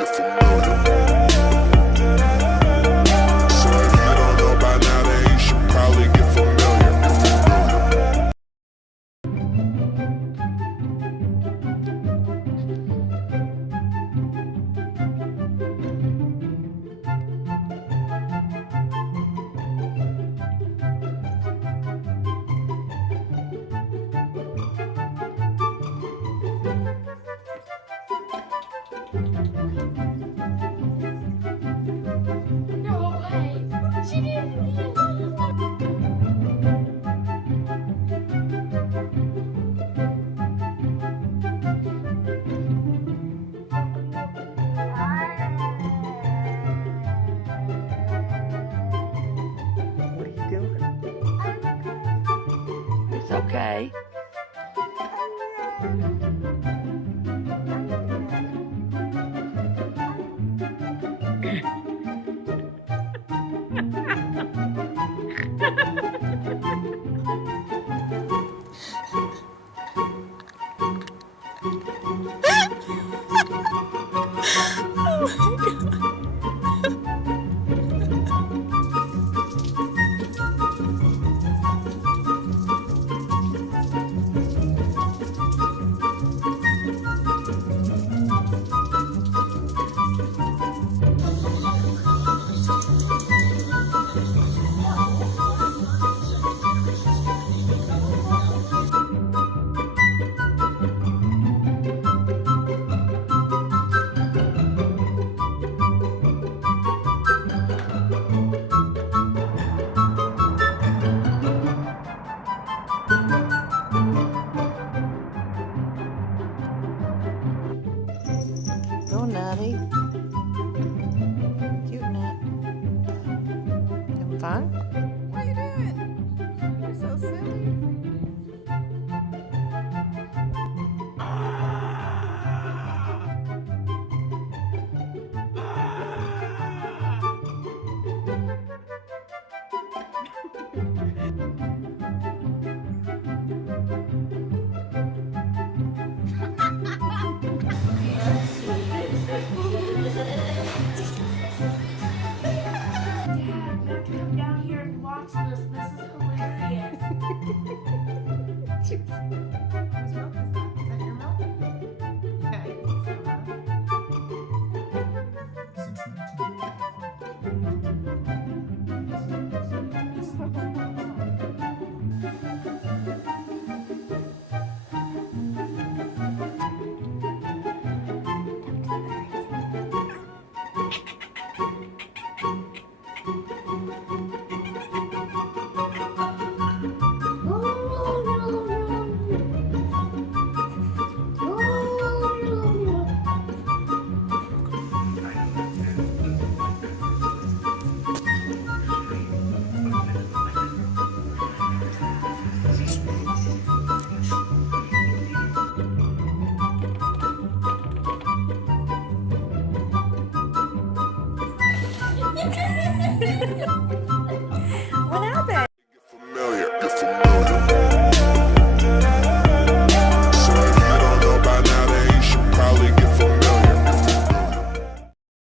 get familiar. So if you don't know by now, then you should probably get familiar. No way. She didn't. What are you doing? It's okay. Go Nutty. Cute Nut. Having fun? What are you doing? You're so silly.